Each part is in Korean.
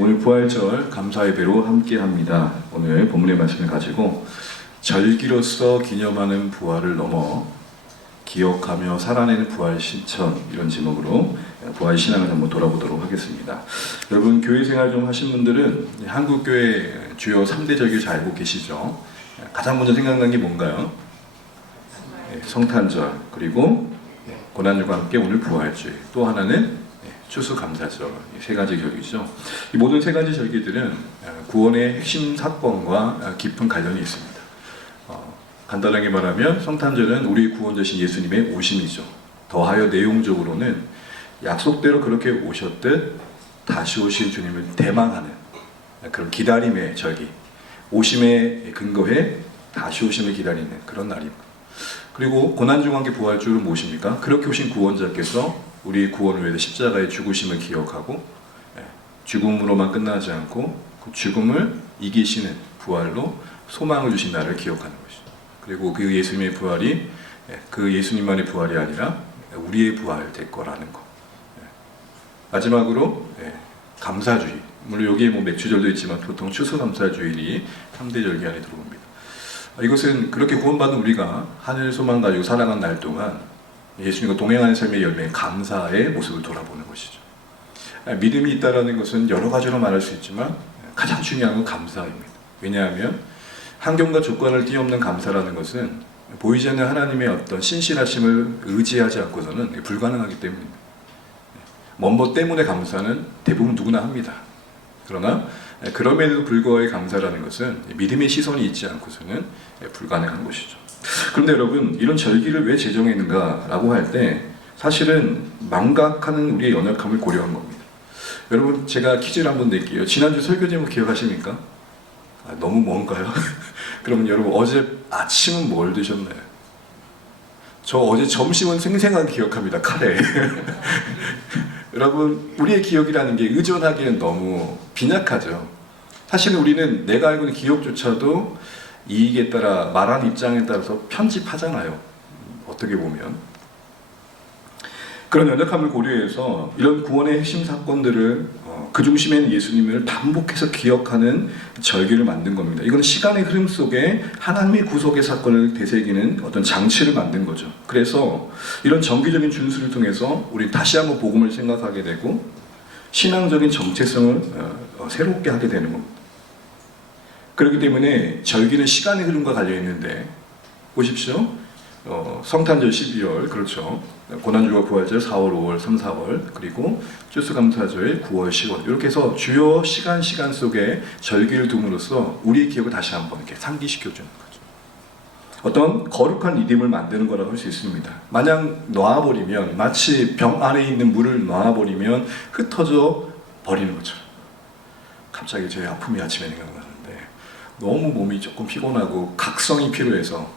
오늘 부활절 감사 예배로 함께합니다. 오늘 본문의 말씀을 가지고 절기로서 기념하는 부활을 넘어 기억하며 살아내는 부활 실천, 이런 제목으로 부활 신앙을 한번 돌아보도록 하겠습니다. 여러분, 교회 생활 좀 하신 분들은 한국교회 주요 3대 절기 잘 알고 계시죠? 가장 먼저 생각나는 게 뭔가요? 성탄절, 그리고 고난주와 함께 오늘 부활절, 또 하나는 추수감사절, 세 가지 절기죠. 이 모든 세 가지 절기들은 구원의 핵심 사건과 깊은 관련이 있습니다. 간단하게 말하면 성탄절은 우리 구원자신 예수님의 오심이죠. 더하여 내용적으로는 약속대로 그렇게 오셨듯 다시 오실 주님을 대망하는 그런 기다림의 절기, 오심에 근거해 다시 오심을 기다리는 그런 날입니다. 그리고 고난주와 함께 부활주는 무엇입니까? 그렇게 오신 구원자께서 우리 구원을 위해 십자가의 죽으심을 기억하고 죽음으로만 끝나지 않고 그 죽음을 이기시는 부활로 소망을 주신 나를 기억하는 것이죠. 그리고 그 예수님의 부활이 그 예수님만의 부활이 아니라 우리의 부활 될 거라는 것. 마지막으로 감사주의. 물론 여기에 맥주절도 있지만 보통 추수감사주일이 3대 절기 안에 들어옵니다. 이것은 그렇게 구원받은 우리가 하늘 소망 가지고 살아간 날 동안 예수님과 동행하는 삶의 열매, 감사의 모습을 돌아보는 것이죠. 믿음이 있다는 것은 여러 가지로 말할 수 있지만 가장 중요한 건 감사입니다. 왜냐하면 환경과 조건을 뛰어넘는 감사라는 것은 보이지 않는 하나님의 어떤 신실하심을 의지하지 않고서는 불가능하기 때문입니다. 먼 것 때문에 감사는 대부분 누구나 합니다. 그러나 그럼에도 불구하고 감사라는 것은 믿음의 시선이 있지 않고서는 불가능한 것이죠. 그런데 여러분, 이런 절기를 왜 제정했는가 라고 할 때 사실은 망각하는 우리의 연약함을 고려한 겁니다. 여러분, 제가 퀴즈를 한번 낼게요. 지난주 설교 제목 기억하십니까? 너무 먼가요? 그러면 여러분, 어제 아침은 뭘 드셨나요? 저 어제 점심은 생생하게 기억합니다. 카레. 여러분, 우리의 기억이라는 게 의존하기에는 너무 빈약하죠. 사실은 우리는 내가 알고 있는 기억조차도 이익에 따라, 말하는 입장에 따라서 편집하잖아요. 어떻게 보면. 그런 연약함을 고려해서 이런 구원의 핵심 사건들을 그 중심에는 예수님을 반복해서 기억하는 절기를 만든 겁니다. 이건 시간의 흐름 속에 하나님의 구속의 사건을 되새기는 어떤 장치를 만든 거죠. 그래서 이런 정기적인 준수를 통해서 우리 다시 한번 복음을 생각하게 되고 신앙적인 정체성을 새롭게 하게 되는 겁니다. 그렇기 때문에 절기는 시간의 흐름과 관련 있는데 보십시오. 성탄절 12월, 그렇죠. 고난주와 부활절 4월, 5월, 3, 4월, 그리고 추수감사절 9월, 10월, 이렇게 해서 주요 시간 속에 절기를 둠으로써 우리의 기억을 다시 한번 이렇게 상기시켜주는 거죠. 어떤 거룩한 리듬을 만드는 거라고 할 수 있습니다. 마냥 놔버리면, 마치 병 안에 있는 물을 놔버리면 흩어져 버리는 것처럼. 갑자기 제 아픔이 아침에 생각나는데 너무 몸이 조금 피곤하고 각성이 필요해서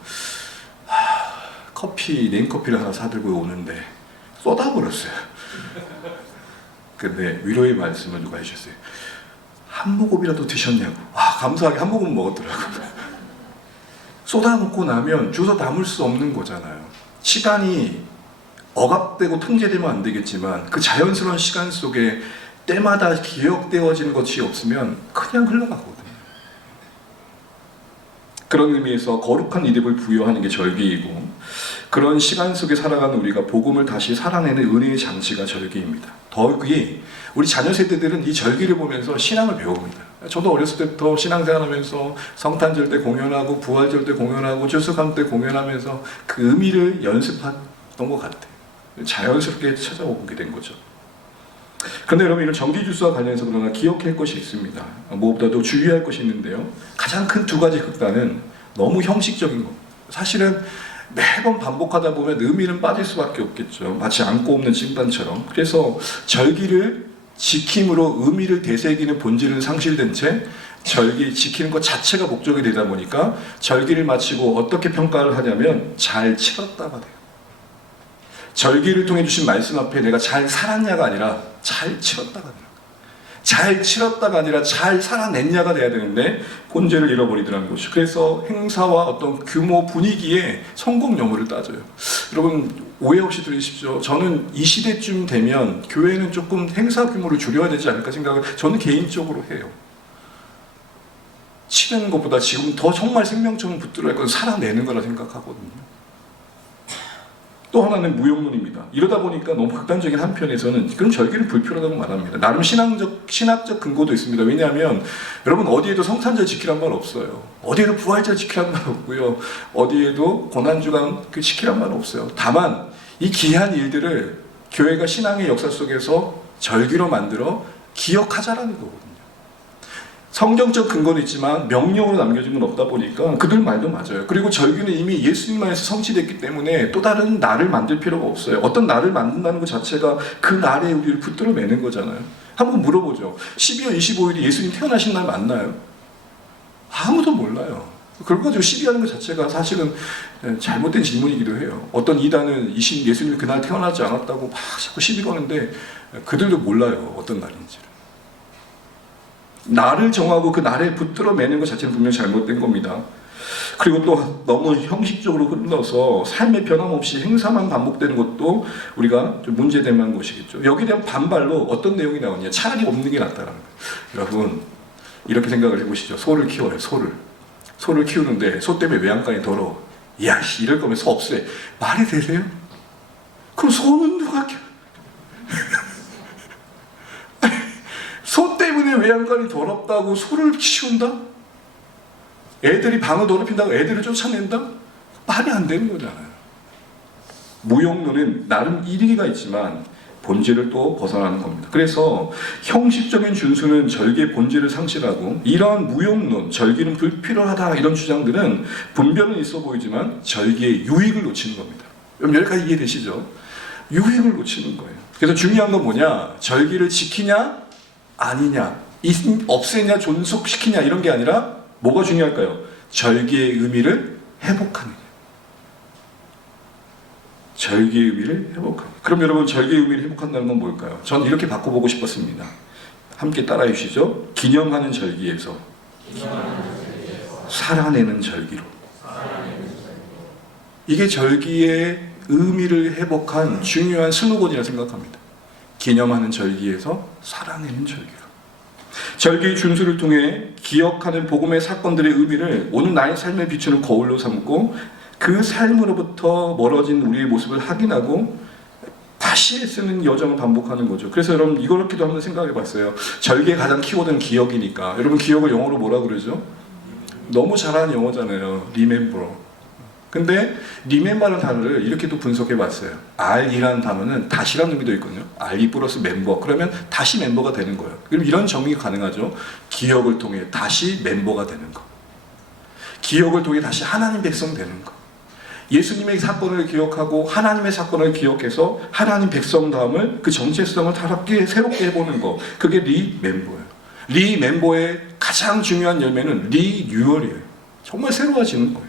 냉커피를 하나 사들고 오는데 쏟아버렸어요. 근데 위로의 말씀을 누가 해주셨어요. 한 모금이라도 드셨냐고. 감사하게 한 모금 먹었더라고요. 쏟아놓고 나면 주워 담을 수 없는 거잖아요. 시간이 억압되고 통제되면 안 되겠지만 그 자연스러운 시간 속에 때마다 기억되어지는 것이 없으면 그냥 흘러가거든요. 그런 의미에서 거룩한 이름을 부여하는 게 절기이고, 그런 시간 속에 살아가는 우리가 복음을 다시 살아내는 은혜의 장치가 절기입니다. 더욱이 우리 자녀 세대들은 이 절기를 보면서 신앙을 배웁니다. 저도 어렸을 때부터 신앙생활하면서 성탄절 때 공연하고 부활절 때 공연하고 추수감 때 공연하면서 그 의미를 연습했던 것 같아요. 자연스럽게 찾아오게 된 거죠. 그런데 여러분, 이런 정기주수와 관련해서 그러나 기억할 것이 있습니다. 무엇보다도 주의할 것이 있는데요. 가장 큰 두 가지 극단은 너무 형식적인 겁니다. 사실은 매번 반복하다 보면 의미는 빠질 수밖에 없겠죠. 마치 안고 없는 찐단처럼. 그래서 절기를 지킴으로 의미를 되새기는 본질은 상실된 채 절기 지키는 것 자체가 목적이 되다 보니까 절기를 마치고 어떻게 평가를 하냐면 잘 치렀다가 돼요. 절기를 통해 주신 말씀 앞에 내가 잘 살았냐가 아니라 잘 치렀다가 돼요. 잘 치렀다가 아니라 잘 살아냈냐가 돼야 되는데 본질을 잃어버리더라는 것이죠. 그래서 행사와 어떤 규모 분위기에 성공 여부를 따져요. 여러분 오해 없이 들으십시오. 저는 이 시대쯤 되면 교회는 조금 행사 규모를 줄여야 되지 않을까 생각을 저는 개인적으로 해요. 치는 것보다 지금 더 정말 생명처럼 붙들어야 할 건 살아내는 거라 생각하거든요. 또 하나는 무용론입니다. 이러다 보니까 너무 극단적인 한편에서는 그럼 절기는 불필요하다고 말합니다. 나름 신학적 근거도 있습니다. 왜냐하면 여러분 어디에도 성탄절 지키란 말 없어요. 어디에도 부활절 지키란 말 없고요. 어디에도 고난주간 지키란 말 없어요. 다만 이 귀한 일들을 교회가 신앙의 역사 속에서 절기로 만들어 기억하자라는 거거든요. 성경적 근거는 있지만 명령으로 남겨진 건 없다 보니까 그들 말도 맞아요. 그리고 절기는 이미 예수님 안에서 성취됐기 때문에 또 다른 날을 만들 필요가 없어요. 어떤 날을 만든다는 것 자체가 그 날에 우리를 붙들어매는 거잖아요. 한번 물어보죠. 12월 25일이 예수님 태어나신 날 맞나요? 아무도 몰라요. 그걸 가지고 시비하는 것 자체가 사실은 잘못된 질문이기도 해요. 어떤 이단은 예수님이 그날 태어나지 않았다고 막 자꾸 시비 거는데 그들도 몰라요. 어떤 날인지를. 날을 정하고 그 날에 붙들어 매는 것 자체는 분명히 잘못된 겁니다. 그리고 또 너무 형식적으로 흘러서 삶의 변함없이 행사만 반복되는 것도 우리가 좀 문제될 만한 것이겠죠. 여기에 대한 반발로 어떤 내용이 나오냐. 차라리 없는 게 낫다라는 거예요. 여러분 이렇게 생각을 해보시죠. 소를 키워요. 소를 키우는데 소 때문에 외양간이 더러워. 이야 이럴 거면 소 없애. 말이 되세요? 그럼 소는 누가 키워? 소 때문에 외양간이 더럽다고 소를 키운다? 애들이 방을 더럽힌다고 애들을 쫓아낸다? 말이 안 되는 거잖아요. 무용론은 나름 일리가 있지만 본질을 또 벗어나는 겁니다. 그래서 형식적인 준수는 절기의 본질을 상실하고 이러한 무용론, 절기는 불필요하다 이런 주장들은 분별은 있어 보이지만 절기의 유익을 놓치는 겁니다. 여러분 여기까지 이해되시죠? 유익을 놓치는 거예요. 그래서 중요한 건 뭐냐? 절기를 지키냐? 아니냐, 없애냐, 존속시키냐 이런 게 아니라 뭐가 중요할까요? 절기의 의미를 회복하는 거예요. 절기의 의미를 회복하는. 그럼 여러분 절기의 의미를 회복한다는 건 뭘까요? 전 이렇게 바꿔보고 싶었습니다. 함께 따라해 주시죠. 기념하는 절기에서 살아내는 절기로. 이게 절기의 의미를 회복한 중요한 슬로건이라 생각합니다. 기념하는 절기에서 살아내는 절기로. 절기의 준수를 통해 기억하는 복음의 사건들의 의미를 오늘 나의 삶에 비추는 거울로 삼고 그 삶으로부터 멀어진 우리의 모습을 확인하고 다시 쓰는 여정을 반복하는 거죠. 그래서 여러분 이렇게도 한번 생각해 봤어요. 절기의 가장 키워드는 기억이니까. 여러분 기억을 영어로 뭐라 그러죠? 너무 잘하는 영어잖아요. remember. 근데 remember라는 단어를 이렇게도 분석해 봤어요. R이라는 단어는 다시라는 의미도 있거든요. RE 플러스 멤버. 그러면 다시 멤버가 되는 거예요. 그럼 이런 정의가 가능하죠. 기억을 통해 다시 멤버가 되는 거. 기억을 통해 다시 하나님 백성 되는 거. 예수님의 사건을 기억하고 하나님의 사건을 기억해서 하나님 백성다움을 그 정체성을 새롭게 해보는 거. 그게 리멤버예요. 리멤버의 가장 중요한 열매는 리뉴얼이에요. 정말 새로워지는 거예요.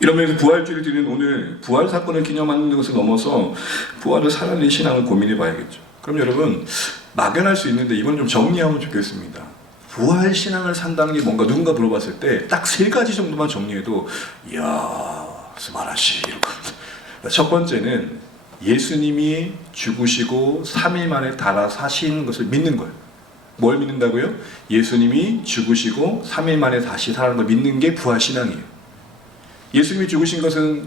이러면서 부활주를 드리는 오늘 부활 사건을 기념하는 것을 넘어서 부활을 살아내는 신앙을 고민해 봐야겠죠. 그럼 여러분 막연할 수 있는데 이건 좀 정리하면 좋겠습니다. 부활 신앙을 산다는 게 뭔가 누군가 물어봤을 때 딱 3가지 정도만 정리해도 이야 스마라시 이렇게. 첫 번째는 예수님이 죽으시고 3일 만에 달아 사신 것을 믿는 거예요. 뭘 믿는다고요? 예수님이 죽으시고 3일 만에 다시 살아난 걸 믿는 게 부활 신앙이에요. 예수님이 죽으신 것은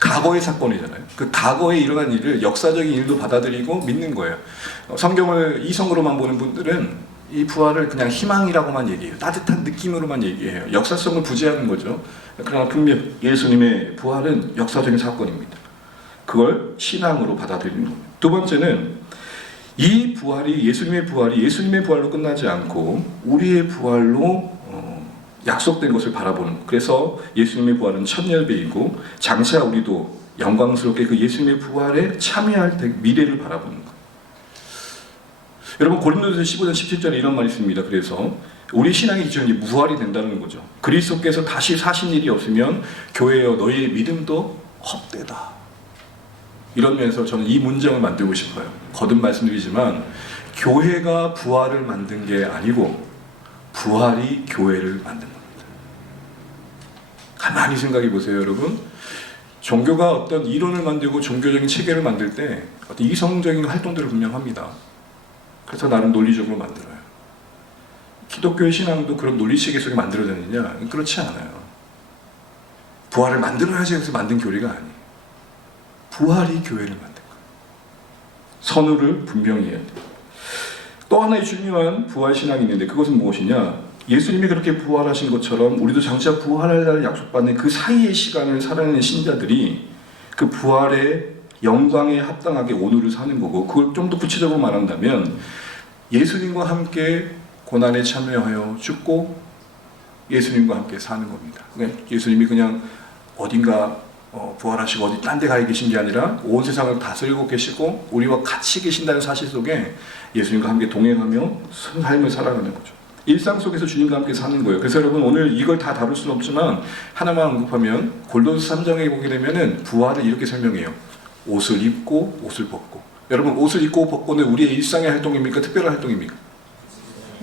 과거의 사건이잖아요. 그 과거에 일어난 일을 역사적인 일도 받아들이고 믿는 거예요. 성경을 이성으로만 보는 분들은 이 부활을 그냥 희망이라고만 얘기해요. 따뜻한 느낌으로만 얘기해요. 역사성을 부재하는 거죠. 그러나 분명 예수님의 부활은 역사적인 사건입니다. 그걸 신앙으로 받아들이는 겁니다. 두 번째는 이 부활이 예수님의 부활로 끝나지 않고 우리의 부활로 약속된 것을 바라보는 것. 그래서 예수님의 부활은 천열배이고 장차 우리도 영광스럽게 그 예수님의 부활에 참여할 때 미래를 바라보는 것. 여러분 고린도전서 15장 17절에 이런 말이 있습니다. 그래서 우리 신앙의 기준이 부활이 된다는 거죠. 그리스도께서 다시 사신 일이 없으면 교회여 너희의 믿음도 헛되다. 이런 면에서 저는 이 문장을 만들고 싶어요. 거듭 말씀드리지만 교회가 부활을 만든 게 아니고 부활이 교회를 만든 겁니다. 가만히 생각해 보세요, 여러분. 종교가 어떤 이론을 만들고 종교적인 체계를 만들 때 어떤 이성적인 활동들을 분명 합니다. 그래서 나름 논리적으로 만들어요. 기독교의 신앙도 그런 논리체계 속에 만들어졌느냐? 그렇지 않아요. 부활을 만들어야지 해서 만든 교리가 아니에요. 부활이 교회를 만든 거예요. 선우를 분명히 해야 돼요. 또 하나의 중요한 부활 신앙이 있는데 그것은 무엇이냐? 예수님이 그렇게 부활하신 것처럼 우리도 장차 부활할 날을 약속받는 그 사이의 시간을 살아내는 신자들이 그 부활의 영광에 합당하게 오늘을 사는 거고, 그걸 좀 더 구체적으로 말한다면 예수님과 함께 고난에 참여하여 죽고 예수님과 함께 사는 겁니다. 예수님이 그냥 어딘가 부활하시고 어디 딴 데 가 계신 게 아니라 온 세상을 다스리고 계시고 우리와 같이 계신다는 사실 속에 예수님과 함께 동행하며 삶을 살아가는 거죠. 일상 속에서 주님과 함께 사는 거예요. 그래서 여러분, 오늘 이걸 다 다룰 수는 없지만 하나만 언급하면 골로새 3장에 보게 되면은 부활을 이렇게 설명해요. 옷을 입고 옷을 벗고. 여러분, 옷을 입고 벗고는 우리의 일상의 활동입니까? 특별한 활동입니까?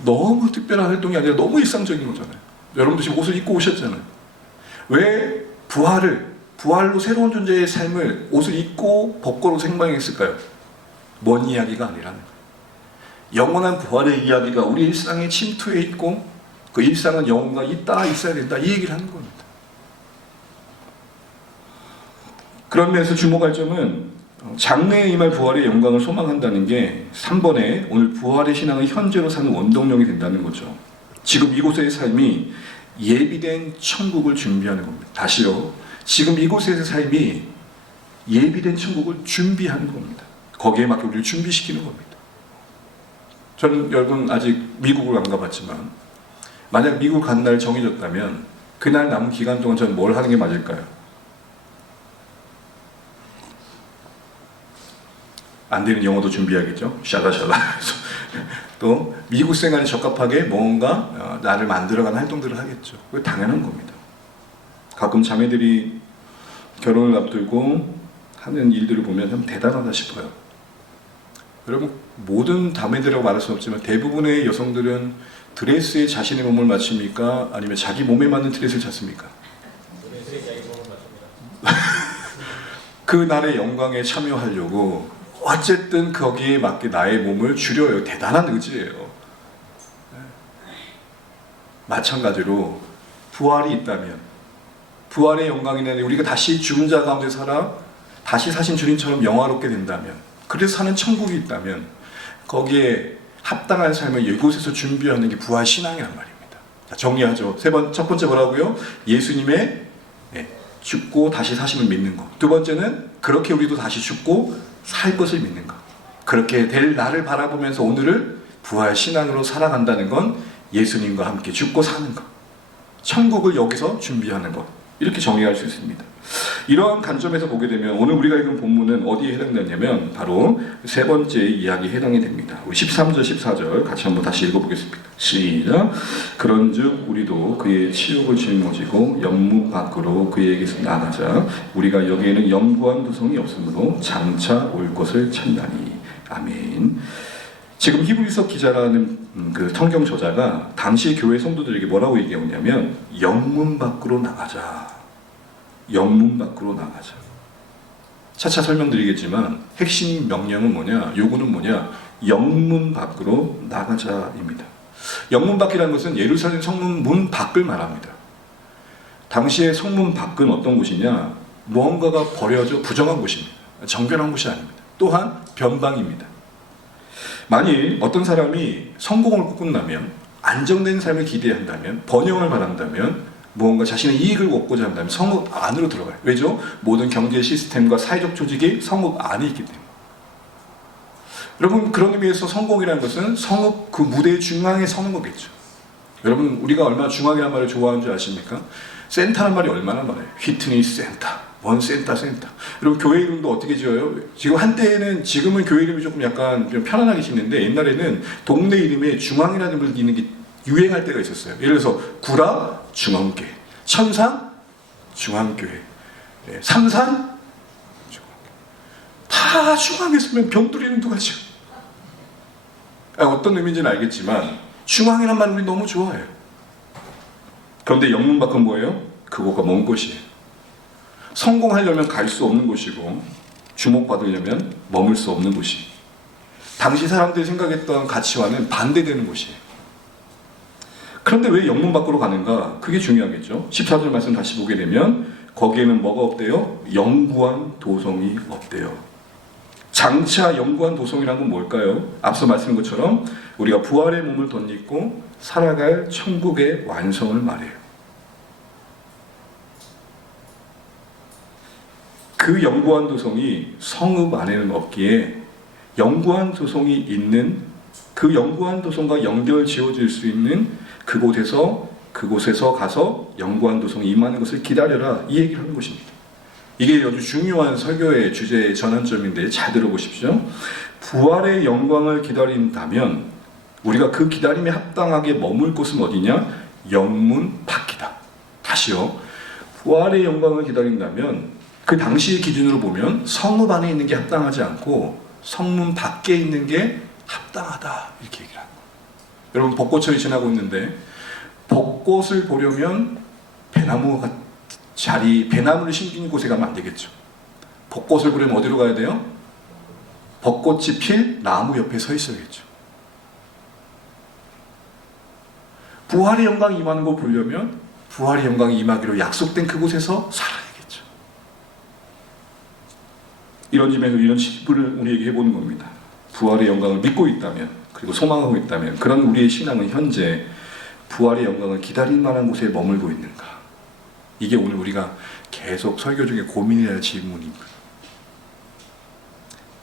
너무 특별한 활동이 아니라 너무 일상적인 거잖아요. 여러분도 지금 옷을 입고 오셨잖아요. 왜 부활로 새로운 존재의 삶을 옷을 입고 벗고로 생방했을까요? 먼 이야기가 아니라는 거예요. 영원한 부활의 이야기가 우리 일상에 침투해 있고 그 일상은 영혼과 있어야 된다, 이 얘기를 하는 겁니다. 그런 면에서 주목할 점은 장래에 임할 부활의 영광을 소망한다는 게 3번에 오늘 부활의 신앙을 현재로 사는 원동력이 된다는 거죠. 지금 이곳의 삶이 예비된 천국을 준비하는 겁니다. 다시요. 지금 이곳에서의 삶이 예비된 천국을 준비하는 겁니다. 거기에 맞게 우리를 준비시키는 겁니다. 저는 여러분 아직 미국을 안 가봤지만 만약 미국 간 날 정해졌다면 그날 남은 기간 동안 저는 뭘 하는 게 맞을까요? 안 되는 영어도 준비하겠죠. 샤라샤라. 또 미국 생활에 적합하게 뭔가 나를 만들어가는 활동들을 하겠죠. 그게 당연한 겁니다. 가끔 자매들이 결혼을 앞두고 하는 일들을 보면 참 대단하다 싶어요. 여러분, 모든 자매들이라고 말할 수는 없지만 대부분의 여성들은 드레스에 자신의 몸을 맞춥니까? 아니면 자기 몸에 맞는 드레스를 찾습니까? 드레스에 자기 몸을 맞춥니다. 그 날의 영광에 참여하려고 어쨌든 거기에 맞게 나의 몸을 줄여요. 대단한 의지예요. 마찬가지로 부활이 있다면, 부활의 영광이 나는 우리가 다시 죽은 자 가운데 살아 다시 사신 주님처럼 영화롭게 된다면, 그래서 사는 천국이 있다면 거기에 합당한 삶을 이곳에서 준비하는 게 부활 신앙이란 말입니다. 자, 정리하죠. 첫 번째 뭐라고요? 예수님의 죽고 다시 사심을 믿는 것. 두 번째는 그렇게 우리도 다시 죽고 살 것을 믿는 것. 그렇게 될 나를 바라보면서 오늘을 부활 신앙으로 살아간다는 건 예수님과 함께 죽고 사는 것. 천국을 여기서 준비하는 것. 이렇게 정리할 수 있습니다. 이러한 관점에서 보게 되면 오늘 우리가 읽은 본문은 어디에 해당되냐면 바로 세 번째 이야기에 해당이 됩니다. 우리 13절 14절 같이 한번 다시 읽어보겠습니다. 시작. 그런즉 우리도 그의 치욕을 짊어지고 영문 밖으로 그에게서 나가자. 우리가 여기에는 영구한 도성이 없으므로 장차 올 것을 찾나니. 아멘. 지금 히브리서 기자라는 그 성경 저자가 당시 교회 성도들에게 뭐라고 얘기하냐면 영문 밖으로 나가자. 영문 밖으로 나가자. 차차 설명드리겠지만 핵심 명령은 뭐냐, 요구는 뭐냐, 영문 밖으로 나가자입니다. 영문 밖이라는 것은 예루살렘 성문 문 밖을 말합니다. 당시의 성문 밖은 어떤 곳이냐, 무언가가 버려져 부정한 곳입니다. 정결한 곳이 아닙니다. 또한 변방입니다. 만일 어떤 사람이 성공을 꿈꾼다면, 안정된 삶을 기대한다면, 번영을 바란다면 무언가 자신의 이익을 얻고자 한다면 성읍 안으로 들어가요. 왜죠? 모든 경제 시스템과 사회적 조직이 성읍 안에 있기 때문에. 여러분, 그런 의미에서 성공이라는 것은 성읍 그 무대 중앙에 서는 거겠죠. 여러분, 우리가 얼마나 중앙이라는 말을 좋아하는 줄 아십니까? 센터라는 말이 얼마나 많아요. 휘트니스 센터, 원 센터. 여러분, 교회 이름도 어떻게 지어요? 지금은 교회 이름이 조금 약간 좀 편안하게 짓는데 옛날에는 동네 이름에 중앙이라는 이름을 있는 게 유행할 때가 있었어요. 예를 들어서 구라 중앙교회, 천산 중앙교회, 삼산 중앙교회. 다 중앙에 서면 병들이는 누가 죠? 어떤 의미인지는 알겠지만 중앙이란 말을 우리 너무 좋아해요. 그런데 영문 밖은 뭐예요? 그거가 먼 곳이에요. 성공하려면 갈 수 없는 곳이고 주목받으려면 머물 수 없는 곳이, 당시 사람들이 생각했던 가치와는 반대되는 곳이에요. 그런데 왜 영문 밖으로 가는가? 그게 중요하겠죠. 14절 말씀 다시 보게 되면 거기에는 뭐가 없대요? 영구한 도성이 없대요. 장차 영구한 도성이란 건 뭘까요? 앞서 말씀한 것처럼 우리가 부활의 몸을 덧입고 살아갈 천국의 완성을 말해요. 그 영구한 도성이 성읍 안에는 없기에 영구한 도성이 있는, 그 영구한 도성과 연결 지어질 수 있는 그곳에서 가서 영구한 도성이 임하는 것을 기다려라, 이 얘기를 하는 것입니다. 이게 아주 중요한 설교의 주제의 전환점인데 잘 들어보십시오. 부활의 영광을 기다린다면 우리가 그 기다림에 합당하게 머물 곳은 어디냐? 영문 밖이다. 다시요. 부활의 영광을 기다린다면 그 당시의 기준으로 보면 성읍 안에 있는 게 합당하지 않고 성문 밖에 있는 게 합당하다, 이렇게 얘기를 하는 거예요. 여러분, 벚꽃철이 지나고 있는데 벚꽃을 보려면 배나무를 심긴 곳에 가면 안 되겠죠. 벚꽃을 보려면 어디로 가야 돼요? 벚꽃이 필 나무 옆에 서 있어야겠죠. 부활의 영광이 임하는 거 보려면 부활의 영광이 임하기로 약속된 그곳에서 살아야겠죠. 이런 점에서 이런 시부를 우리에게 해보는 겁니다. 부활의 영광을 믿고 있다면, 그리고 소망하고 있다면, 그런 우리의 신앙은 현재 부활의 영광을 기다릴 만한 곳에 머물고 있는가? 이게 오늘 우리가 계속 설교 중에 고민해야 할 질문입니다.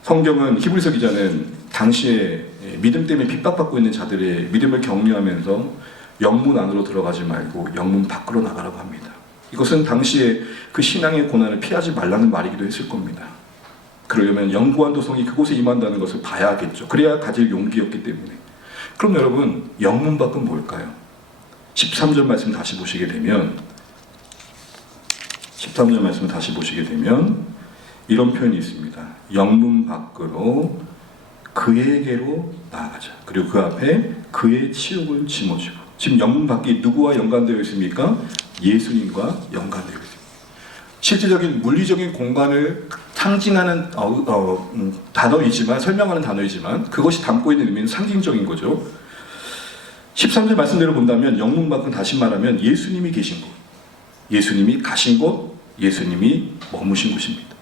성경은, 히브리서 기자는 당시에 믿음 때문에 핍박받고 있는 자들의 믿음을 격려하면서 영문 안으로 들어가지 말고 영문 밖으로 나가라고 합니다. 이것은 당시에 그 신앙의 고난을 피하지 말라는 말이기도 했을 겁니다. 그러려면 영구한 도성이 그곳에 임한다는 것을 봐야겠죠. 그래야 가질 용기였기 때문에. 그럼 여러분, 영문 밖은 뭘까요? 13절 말씀 다시 보시게 되면, 13절 말씀 다시 보시게 되면 이런 표현이 있습니다. 영문 밖으로 그에게로 나아가자. 그리고 그 앞에 그의 치욕을 짊어지고. 지금 영문 밖이 누구와 연관되어 있습니까? 예수님과 연관되어 있습니다. 실질적인 물리적인 공간을 상징하는 단어이지만, 설명하는 단어이지만 그것이 담고 있는 의미는 상징적인 거죠. 13절 말씀대로 본다면 영문 밖은 다시 말하면 예수님이 계신 곳, 예수님이 가신 곳, 예수님이 머무신 곳입니다.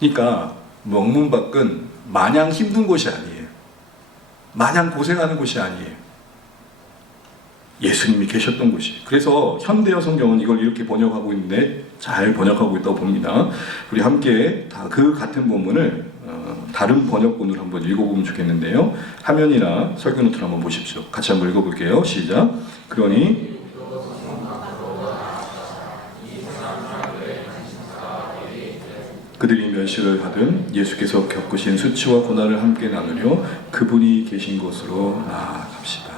그러니까 영문 밖은 마냥 힘든 곳이 아니에요. 마냥 고생하는 곳이 아니에요. 예수님이 계셨던 곳이. 그래서 현대어 성경은 이걸 이렇게 번역하고 있는데 잘 번역하고 있다고 봅니다. 우리 함께 다 그 같은 본문을 다른 번역본으로 한번 읽어보면 좋겠는데요. 화면이나 설교 노트를 한번 보십시오. 같이 한번 읽어볼게요. 시작. 그러니 그들이 멸시를 하든 예수께서 겪으신 수치와 고난을 함께 나누려 그분이 계신 곳으로 나아갑시다.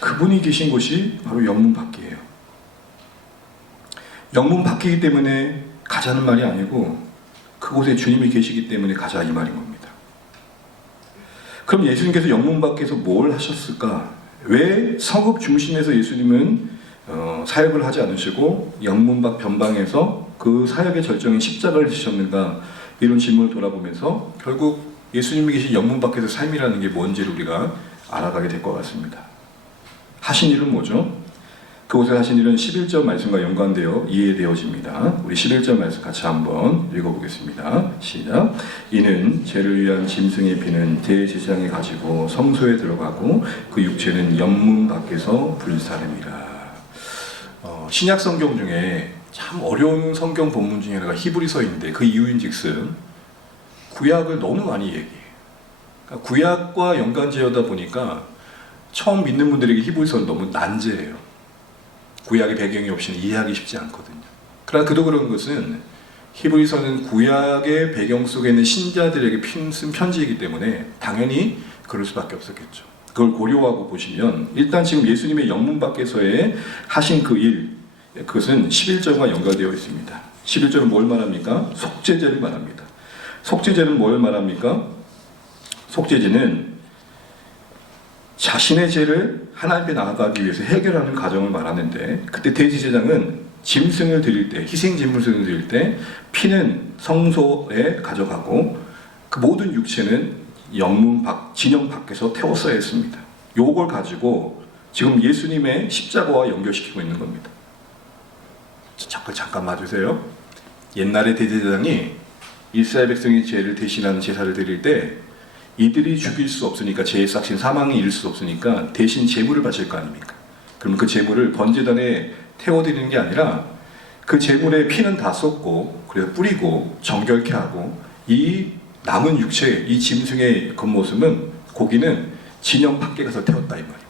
그분이 계신 곳이 바로 영문 밖이에요. 영문 밖이기 때문에 가자는 말이 아니고 그곳에 주님이 계시기 때문에 가자, 이 말인 겁니다. 그럼 예수님께서 영문 밖에서 뭘 하셨을까? 왜 성읍 중심에서 예수님은 사역을 하지 않으시고 영문 밖 변방에서 그 사역의 절정인 십자가를 지셨는가? 이런 질문을 돌아보면서 결국 예수님이 계신 영문 밖에서 삶이라는 게 뭔지를 우리가 알아가게 될 것 같습니다. 하신 일은 뭐죠? 그곳에 하신 일은 11절 말씀과 연관되어 이해되어집니다. 우리 11절 말씀 같이 한번 읽어보겠습니다. 시작. 이는 죄를 위한 짐승의 피는 대제사장이 가지고 성소에 들어가고 그 육체는 영문 밖에서 불사름이라. 신약 성경 중에 참 어려운 성경 본문 중에 하나가 히브리서인데 그 이유인즉슨 구약을 너무 많이 얘기해요. 그러니까 구약과 연관지어다 보니까 처음 믿는 분들에게 히브리서는 너무 난제예요. 구약의 배경이 없이는 이해하기 쉽지 않거든요. 그러나 그도 그런 것은 히브리서는 구약의 배경 속에 있는 신자들에게 쓴 편지이기 때문에 당연히 그럴 수밖에 없었겠죠. 그걸 고려하고 보시면 일단 지금 예수님의 영문 밖에서의 하신 그 일, 그것은 11절과 연관되어 있습니다. 11절은 뭘 말합니까? 속죄제를 말합니다. 속죄제는 뭘 말합니까? 속죄제는 자신의 죄를 하나님 앞에 나아가기 위해서 해결하는 과정을 말하는데, 그때 대제사장은 짐승을 드릴 때, 희생 짐승을 드릴 때 피는 성소에 가져가고 그 모든 육체는 영문 밖, 진영 밖에서 태웠어야 했습니다. 요걸 가지고 지금 예수님의 십자가와 연결시키고 있는 겁니다. 잠깐 봐주세요. 옛날에 대제사장이 이스라엘 백성의 죄를 대신하는 제사를 드릴 때 이들이 죽일 수 없으니까, 죄의 삭신 사망이 이를 수 없으니까 대신 제물을 바칠 거 아닙니까? 그럼 그 제물을 번제단에 태워드리는 게 아니라 그 제물의 피는 다 쏟고, 그래서 뿌리고 정결케 하고, 이 남은 육체, 이 짐승의 겉모습은, 고기는 진영 밖에 가서 태웠다 이 말이에요.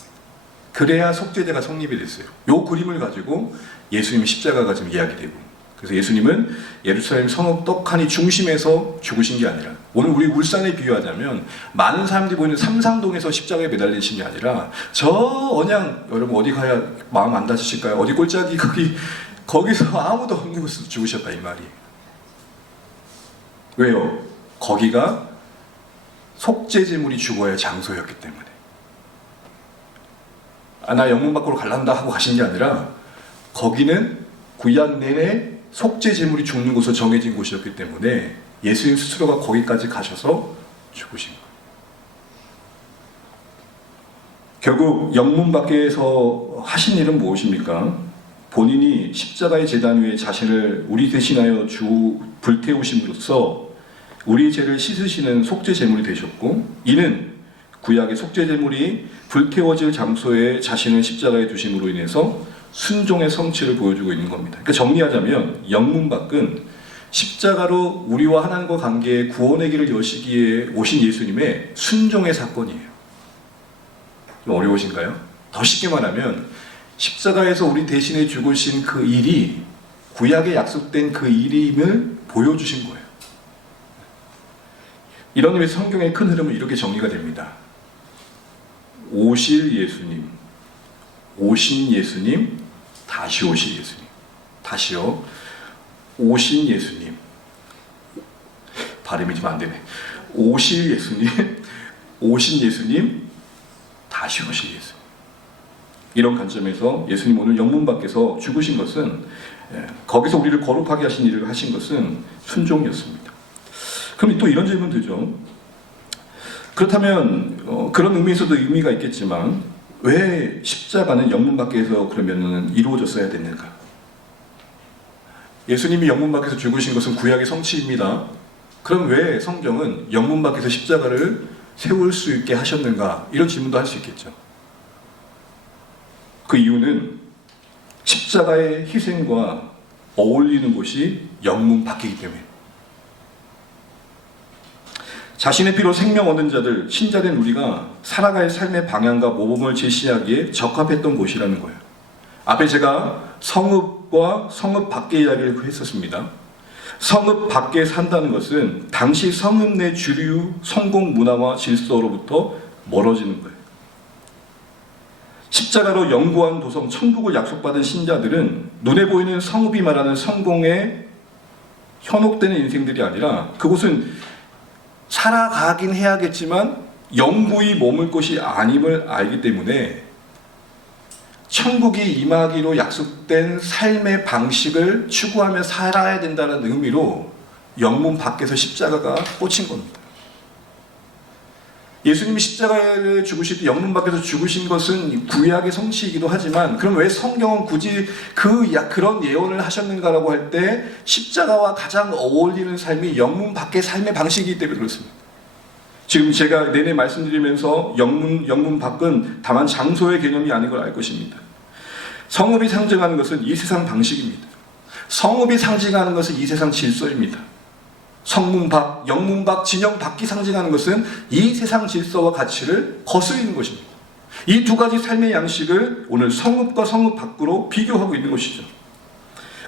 그래야 속죄제가 성립이 됐어요. 요 그림을 가지고 예수님 십자가가 지금 이야기되고, 그래서 예수님은 예루살렘 성읍 떡하니 중심에서 죽으신 게 아니라, 오늘 우리 울산에 비유하자면 많은 사람들이 보이는 삼상동에서 십자가에 매달리신 게 아니라 저 언양, 여러분 어디 가야 마음 안 다치실까요? 어디 꼴짜기 거기서 아무도 없는 곳에서 죽으셨다 이 말이에요. 왜요? 거기가 속죄제물이 죽어야 장소였기 때문에. 나 영문 밖으로 갈란다 하고 가신 게 아니라 거기는 구약 내내 속죄제물이 죽는 곳으로 정해진 곳이었기 때문에 예수님 스스로가 거기까지 가셔서 죽으신 거예요. 결국 영문 밖에서 하신 일은 무엇입니까? 본인이 십자가의 제단 위에 자신을 우리 대신하여 불태우심으로써 우리의 죄를 씻으시는 속죄제물이 되셨고, 이는 구약의 속죄제물이 불태워질 장소에 자신을 십자가에 두심으로 인해서 순종의 성취를 보여주고 있는 겁니다. 그러니까 정리하자면 영문밖은 십자가로 우리와 하나님과 관계의 구원의 길을 여시기에 오신 예수님의 순종의 사건이에요. 좀 어려우신가요? 더 쉽게 말하면 십자가에서 우리 대신에 죽으신 그 일이 구약에 약속된 그 일임을 보여주신 거예요. 이런 의미에서 성경의 큰 흐름은 이렇게 정리가 됩니다. 오실 예수님, 오신 예수님, 다시 오실 예수님. 다시요. 오신 예수님. 발음이 좀 안 되네. 오실 예수님, 오신 예수님, 다시 오실 예수님. 이런 관점에서 예수님 오늘 영문 밖에서 죽으신 것은, 거기서 우리를 거룩하게 하신 일을 하신 것은 순종이었습니다. 그럼 또 이런 질문 되죠. 그렇다면 그런 의미에서도 의미가 있겠지만 왜 십자가는 영문 밖에서 그러면 이루어졌어야 됐는가? 예수님이 영문 밖에서 죽으신 것은 구약의 성취입니다. 그럼 왜 성경은 영문 밖에서 십자가를 세울 수 있게 하셨는가? 이런 질문도 할 수 있겠죠. 그 이유는 십자가의 희생과 어울리는 곳이 영문 밖이기 때문에, 자신의 피로 생명 얻는 자들, 신자된 우리가 살아갈 삶의 방향과 모범을 제시하기에 적합했던 곳이라는 거예요. 앞에 제가 성읍과 성읍 밖의 이야기를 했었습니다. 성읍 밖에 산다는 것은 당시 성읍 내 주류 성공 문화와 질서로부터 멀어지는 거예요. 십자가로 영구한 도성 천국을 약속받은 신자들은 눈에 보이는 성읍이 말하는 성공에 현혹되는 인생들이 아니라, 그곳은 살아가긴 해야겠지만 영구히 머물 곳이 아님을 알기 때문에 천국이 임하기로 약속된 삶의 방식을 추구하며 살아야 된다는 의미로 영문 밖에서 십자가가 꽂힌 겁니다. 예수님이 십자가에 죽으실 때 영문 밖에서 죽으신 것은 구약의 성취이기도 하지만, 그럼 왜 성경은 굳이 그런 예언을 하셨는가라고 할 때 십자가와 가장 어울리는 삶이 영문 밖의 삶의 방식이기 때문에 그렇습니다. 지금 제가 내내 말씀드리면서 영문 밖은 다만 장소의 개념이 아닌 걸 알 것입니다. 성읍이 상징하는 것은 이 세상 방식입니다. 성읍이 상징하는 것은 이 세상 질서입니다. 성문 밖, 영문 밖, 진영 밖이 상징하는 것은 이 세상 질서와 가치를 거스르는 것입니다. 이 두 가지 삶의 양식을 오늘 성읍과 성읍 밖으로 비교하고 있는 것이죠.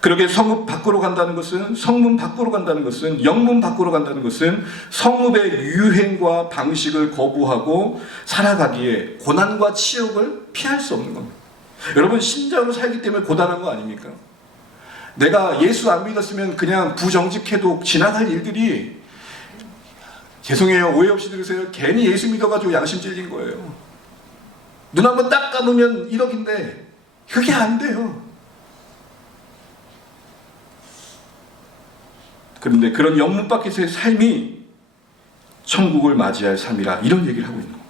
그렇게 성읍 밖으로 간다는 것은, 성문 밖으로 간다는 것은, 영문 밖으로 간다는 것은 성읍의 유행과 방식을 거부하고 살아가기에 고난과 치욕을 피할 수 없는 겁니다. 여러분, 신자로 살기 때문에 고단한 거 아닙니까? 내가 예수 안 믿었으면 그냥 부정직해도 지나갈 일들이, 죄송해요, 오해 없이 들으세요, 괜히 예수 믿어가지고 양심 찔린 거예요. 눈 한번 딱 감으면 1억인데 그게 안 돼요. 그런데 그런 영문 밖에서의 삶이 천국을 맞이할 삶이라 이런 얘기를 하고 있는 겁니다.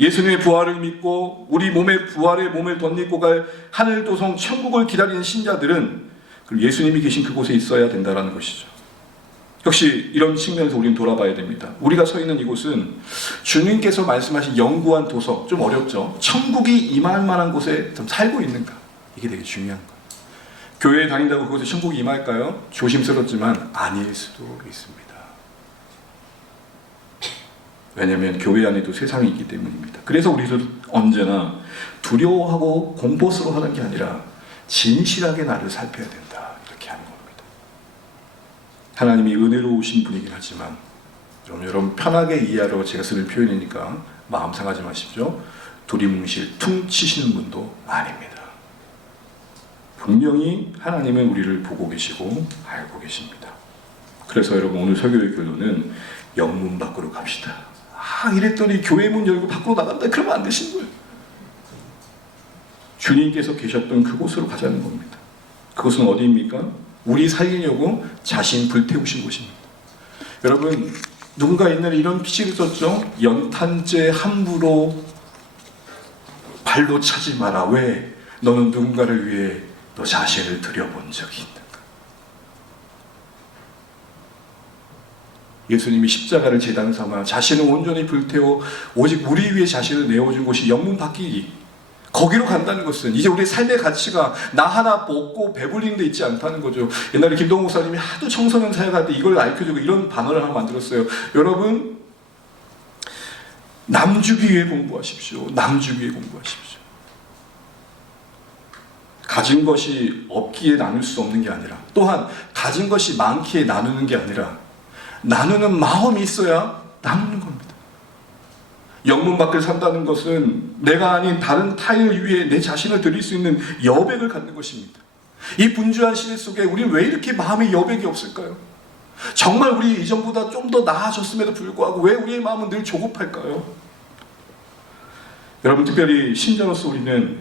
예수님의 부활을 믿고 우리 몸의 부활의 몸을 덧입고 갈 하늘 도성 천국을 기다리는 신자들은 예수님이 계신 그곳에 있어야 된다는 것이죠. 역시 이런 측면에서 우리는 돌아봐야 됩니다. 우리가 서 있는 이곳은 주님께서 말씀하신 영구한 도서, 좀 어렵죠. 천국이 임할 만한 곳에 좀 살고 있는가? 이게 되게 중요한 거예요. 교회에 다닌다고 그곳에 천국이 임할까요? 조심스럽지만 아닐 수도 있습니다. 왜냐하면 교회 안에도 세상이 있기 때문입니다. 그래서 우리는 언제나 두려워하고 공포스러워하는 게 아니라 진실하게 나를 살펴야 된다. 이렇게 하는 겁니다. 하나님이 은혜로우신 분이긴 하지만 여러분 편하게 이해하려고 제가 쓰는 표현이니까 마음 상하지 마십시오. 두리뭉실 퉁 치시는 분도 아닙니다. 분명히 하나님은 우리를 보고 계시고 알고 계십니다. 그래서 여러분 오늘 설교의 결론은 영문 밖으로 갑시다. 이랬더니 교회 문 열고 밖으로 나간다. 그러면 안 되신 거예요. 주님께서 계셨던 그곳으로 가자는 겁니다. 그곳은 어디입니까? 우리 살리려고 자신 불태우신 곳입니다. 여러분 누군가 옛날에 이런 시를 썼죠. 연탄재 함부로 발로 차지 마라. 왜? 너는 누군가를 위해 너 자신을 들여본 적이 있는가? 예수님이 십자가를 제단 삼아 자신을 온전히 불태워 오직 우리 위해 자신을 내어준 곳이 영문 밖이기. 거기로 간다는 것은 이제 우리의 삶의 가치가 나 하나 먹고 배불리는 데 있지 않다는 거죠. 옛날에 김동욱 목사님이 하도 청소년 사역할 때 이걸 알려주고 이런 반언을 하나 만들었어요. 여러분 남 주기 위해 공부하십시오. 남 주기 위해 공부하십시오. 가진 것이 없기에 나눌 수 없는 게 아니라 또한 가진 것이 많기에 나누는 게 아니라 나누는 마음이 있어야 나누는 겁니다. 영문 밖을 산다는 것은 내가 아닌 다른 타인을 위해 내 자신을 드릴 수 있는 여백을 갖는 것입니다. 이 분주한 시대 속에 우리는 왜 이렇게 마음의 여백이 없을까요? 정말 우리 이전보다 좀 더 나아졌음에도 불구하고 왜 우리의 마음은 늘 조급할까요? 여러분 특별히 신자로서 우리는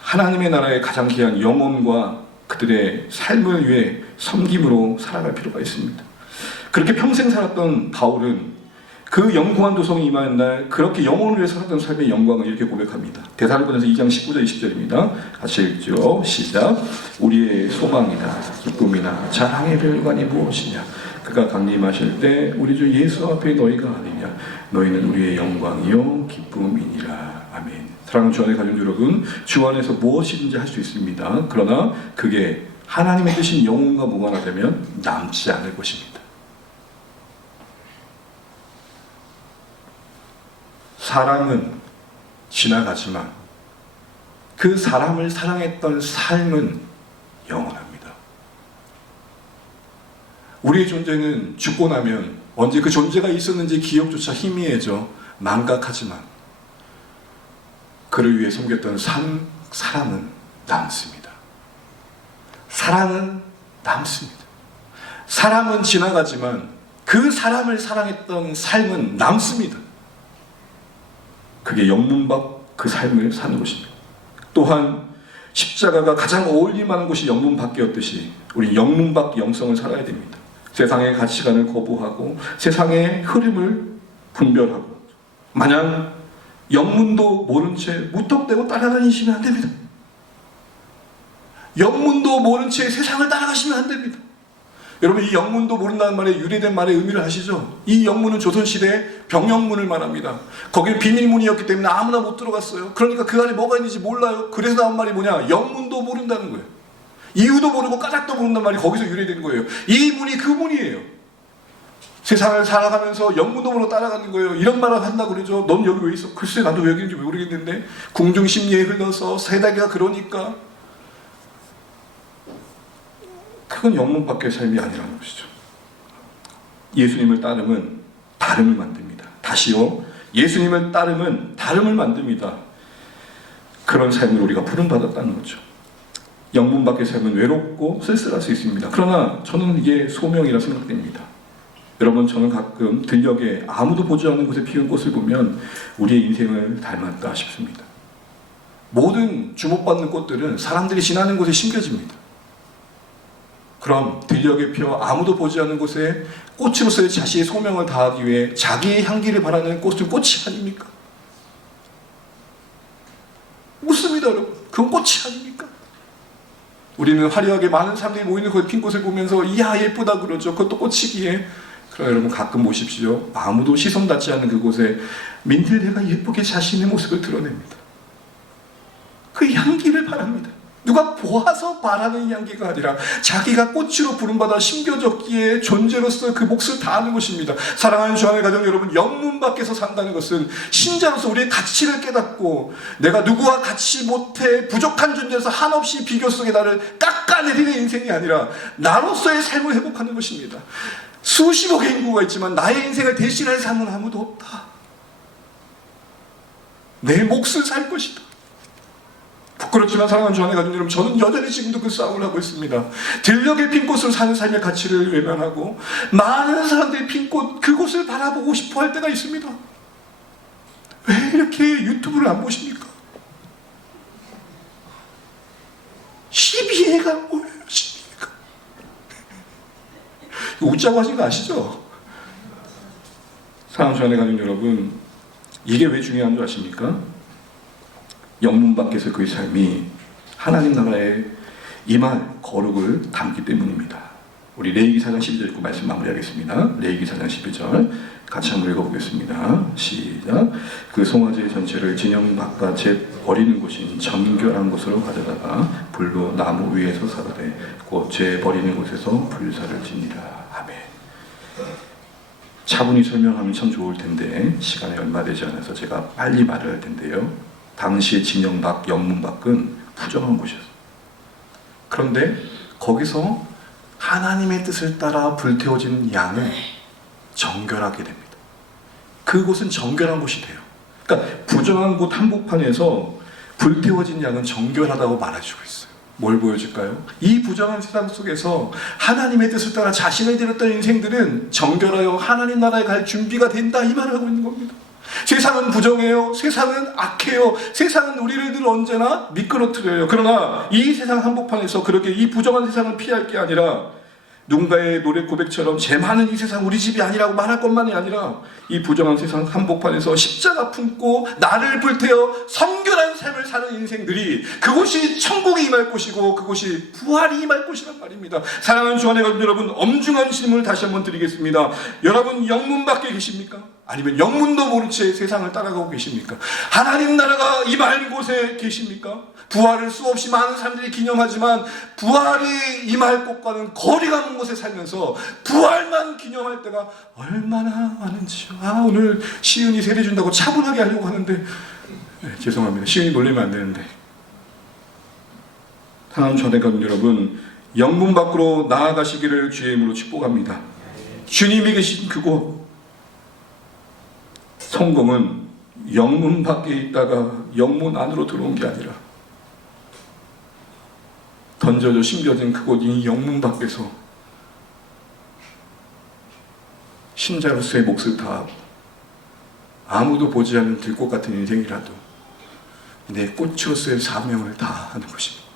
하나님의 나라의 가장 귀한 영혼과 그들의 삶을 위해 섬김으로 살아갈 필요가 있습니다. 그렇게 평생 살았던 바울은 그 영광한 도성이 임하는 날 그렇게 영혼을 위해 살았던 삶의 영광을 이렇게 고백합니다. 데살로니가서 2장 19절 20절입니다. 같이 읽죠. 시작. 우리의 소망이나 기쁨이나 자랑의 별관이 무엇이냐? 그가 강림하실 때 우리 주 예수 앞에 너희가 아니냐? 너희는 우리의 영광이요 기쁨이니라. 아멘. 사랑하는 주 안에 가족 여러분, 주 안에서 무엇이든지 할 수 있습니다. 그러나 그게 하나님의 뜻인 영혼과 무관하다면 남지 않을 것입니다. 사람은 지나가지만 그 사람을 사랑했던 삶은 영원합니다. 우리의 존재는 죽고 나면 언제 그 존재가 있었는지 기억조차 희미해져 망각하지만 그를 위해 섬겼던 사랑은 남습니다. 사랑은 남습니다. 사람은 지나가지만 그 사람을 사랑했던 삶은 남습니다. 그게 영문 밖 그 삶을 사는 것입니다. 또한 십자가가 가장 어울릴만한 곳이 영문 밖이었듯이 우리 영문 밖 영성을 살아야 됩니다. 세상의 가치관을 거부하고 세상의 흐름을 분별하고 마냥 영문도 모른 채 무턱대고 따라다니시면 안 됩니다. 영문도 모른 채 세상을 따라가시면 안 됩니다. 여러분 이 영문도 모른다는 말에 유래된 말의 의미를 아시죠? 이 영문은 조선시대 병영문을 말합니다. 거기는 비밀문이었기 때문에 아무나 못 들어갔어요. 그러니까 그 안에 뭐가 있는지 몰라요. 그래서 나온 말이 뭐냐? 영문도 모른다는 거예요. 이유도 모르고 까닭도 모른다는 말이 거기서 유래된 거예요. 이 문이 그 문이에요. 세상을 살아가면서 영문도 모르고 따라가는 거예요. 이런 말을 한다고 그러죠. 넌 여기 왜 있어? 글쎄 나도 왜 여기 있는지 모르겠는데 궁중심리에 흘러서 세대가 그러니까 그건 영문 밖의 삶이 아니라는 것이죠. 예수님을 따름은 다름을 만듭니다. 다시요. 예수님을 따름은 다름을 만듭니다. 그런 삶을 우리가 부름받았다는 거죠. 영문 밖의 삶은 외롭고 쓸쓸할 수 있습니다. 그러나 저는 이게 소명이라 생각됩니다. 여러분, 저는 가끔 들녘에 아무도 보지 않는 곳에 피운 꽃을 보면 우리의 인생을 닮았다 싶습니다. 모든 주목받는 꽃들은 사람들이 지나는 곳에 심겨집니다. 그럼 들녘에 피어 아무도 보지 않는 곳에 꽃으로서의 자신의 소명을 다하기 위해 자기의 향기를 바라는 꽃은 꽃이 아닙니까? 묻습니다, 여러분. 그건 꽃이 아닙니까? 우리는 화려하게 많은 사람들이 모이는 곳에 핀 꽃을 보면서 이야 예쁘다 그러죠. 그것도 꽃이기에. 그러나 여러분, 가끔 보십시오. 아무도 시선 닿지 않는 그곳에 민들레가 예쁘게 자신의 모습을 드러냅니다. 그 향기를 바랍니다. 누가 보아서 바라는 향기가 아니라 자기가 꽃으로 부름받아 심겨졌기에 존재로서 그 몫을 다하는 것입니다. 사랑하는 주안의 가정 여러분, 영문 밖에서 산다는 것은 신자로서 우리의 가치를 깨닫고 내가 누구와 같이 못해 부족한 존재에서 한없이 비교 속에 나를 깎아내리는 인생이 아니라 나로서의 삶을 회복하는 것입니다. 수십억의 인구가 있지만 나의 인생을 대신할 사람은 아무도 없다. 내 몫을 살 것이다. 부끄럽지만 사랑하는 주안의 가족 여러분, 저는 여전히 지금도 그 싸움을 하고 있습니다. 들녘에 핀 꽃으로 사는 삶의 가치를 외면하고 많은 사람들이 핀 꽃 그곳을 바라보고 싶어 할 때가 있습니다. 왜 이렇게 유튜브를 안 보십니까? 시비애가 뭐예요, 시비애가? 웃자고 하신 거 아시죠? 사랑하는 주안의 가족 여러분, 이게 왜 중요한 줄 아십니까? 영문 밖에서 그의 삶이 하나님 나라의 임할 거룩을 담기 때문입니다. 우리 레위기 4장 12절 읽고 말씀 마무리하겠습니다. 레위기 4장 12절 같이 한번 읽어보겠습니다. 시작. 그 송아지 전체를 진영 바깥에 버리는 곳인 정결한 곳으로 가져다가 불로 나무 위에서 사르되 곧 죄 버리는 곳에서 불사를 지니라. 아멘. 차분히 설명하면 참 좋을 텐데 시간이 얼마 되지 않아서 제가 빨리 말을 할 텐데요. 당시의 진영 밖, 영문 밖은 부정한 곳이었어요. 그런데 거기서 하나님의 뜻을 따라 불태워진 양은 정결하게 됩니다. 그곳은 정결한 곳이 돼요. 그러니까 부정한 곳 한복판에서 불태워진 양은 정결하다고 말해주고 있어요. 뭘 보여줄까요? 이 부정한 세상 속에서 하나님의 뜻을 따라 자신을 드렸던 인생들은 정결하여 하나님 나라에 갈 준비가 된다, 이 말을 하고 있는 겁니다. 세상은 부정해요. 세상은 악해요. 세상은 우리를 늘 언제나 미끄러뜨려요. 그러나 이 세상 한복판에서 그렇게 이 부정한 세상을 피할 게 아니라 누군가의 노래 고백처럼 제 많은 이 세상 우리 집이 아니라고 말할 것만이 아니라 이 부정한 세상 한복판에서 십자가 품고 나를 불태워 성결한 삶을 사는 인생들이 그곳이 천국이 임할 곳이고 그곳이 부활이 임할 곳이란 말입니다. 사랑하는 주안의 가족 여러분, 엄중한 질문을 다시 한번 드리겠습니다. 여러분, 영문 밖에 계십니까? 아니면 영문도 모른 채 세상을 따라가고 계십니까? 하나님 나라가 임할 곳에 계십니까? 부활을 수없이 많은 사람들이 기념하지만 부활이 임할 곳과는 거리가 먼 곳에 살면서 부활만 기념할 때가 얼마나 많은지요. 오늘 시은이 세례 준다고 차분하게 하려고 하는데 죄송합니다. 시은이 놀리면 안 되는데. 사랑하는 주안의 가족 여러분, 영문 밖으로 나아가시기를 주의 이름으로 축복합니다. 주님이 계신 그곳, 성공은 영문 밖에 있다가 영문 안으로 들어온 게 아니라 던져져 심겨진 그곳 이 영문 밖에서 신자로서의 몫을 다하고 아무도 보지 않는 들꽃 같은 인생이라도 내 꽃으로서의 사명을 다하는 것입니다.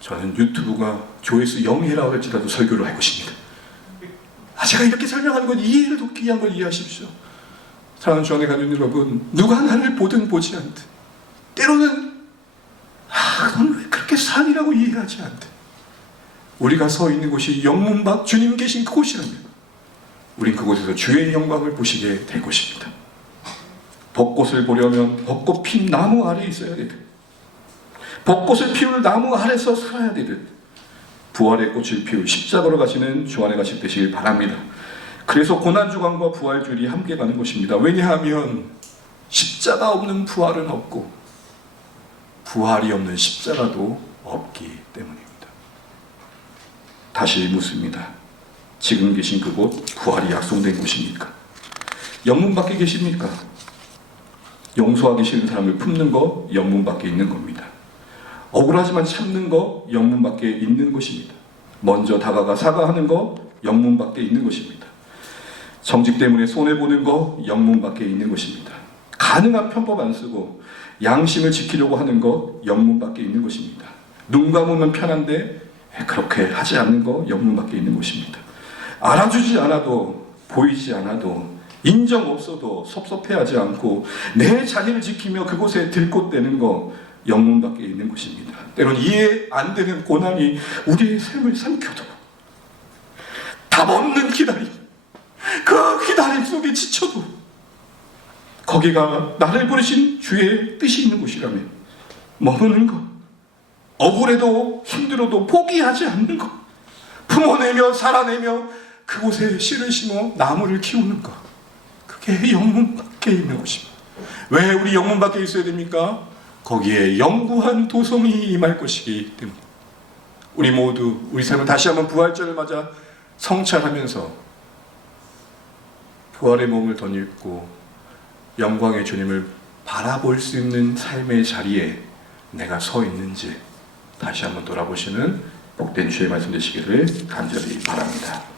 저는 유튜브가 조회수 0이라고 할지라도 설교를 할 것입니다. 제가 이렇게 설명하는 건 이해를 돕기 위한 걸 이해하십시오. 사랑하는 주안의 가족 여러분, 누가 나를 보든 보지 않든 때로는 넌 왜 그렇게 산이라고 이해하지 않든 우리가 서 있는 곳이 영문 밖 주님 계신 그곳이라면 우린 그곳에서 주의 영광을 보시게 될 것입니다. 벚꽃을 보려면 벚꽃 핀 나무 아래에 있어야 되듯 벚꽃을 피울 나무 아래서 살아야 되듯 부활의 꽃을 피울 십자가로 가시는 주 안에 가실 되시길 바랍니다. 그래서 고난주간과 부활주일이 함께 가는 것입니다. 왜냐하면 십자가 없는 부활은 없고 부활이 없는 십자가도 없기 때문입니다. 다시 묻습니다. 지금 계신 그곳 부활이 약속된 곳입니까? 영문 밖에 계십니까? 용서하기 싫은 사람을 품는 거 영문 밖에 있는 겁니다. 억울하지만 참는 거 영문 밖에 있는 것입니다. 먼저 다가가 사과하는 거 영문 밖에 있는 것입니다. 정직 때문에 손해보는 거 영문 밖에 있는 것입니다. 가능한 편법 안 쓰고 양심을 지키려고 하는 거 영문 밖에 있는 것입니다. 눈 감으면 편한데 그렇게 하지 않는 거 영문 밖에 있는 것입니다. 알아주지 않아도 보이지 않아도 인정 없어도 섭섭해하지 않고 내 자리를 지키며 그곳에 들꽃대는 거 영문 밖에 있는 것입니다. 때론 이해 안 되는 고난이 우리의 삶을 삼켜도 답 없는 기다림, 그 기다림 속에 지쳐도 거기가 나를 부르신 주의 뜻이 있는 곳이라면 머무는 것, 억울해도 힘들어도 포기하지 않는 것, 품어내며 살아내며 그곳에 씨를 심어 나무를 키우는 것, 그게 영문 밖에 있는 것입니다. 왜 우리 영문 밖에 있어야 됩니까? 거기에 영구한 도성이 임할 것이기 때문에 우리 모두 우리 삶을 다시 한번 부활절을 맞아 성찰하면서 부활의 몸을 덧입고 영광의 주님을 바라볼 수 있는 삶의 자리에 내가 서 있는지 다시 한번 돌아보시는 복된 주의 말씀 되시기를 간절히 바랍니다.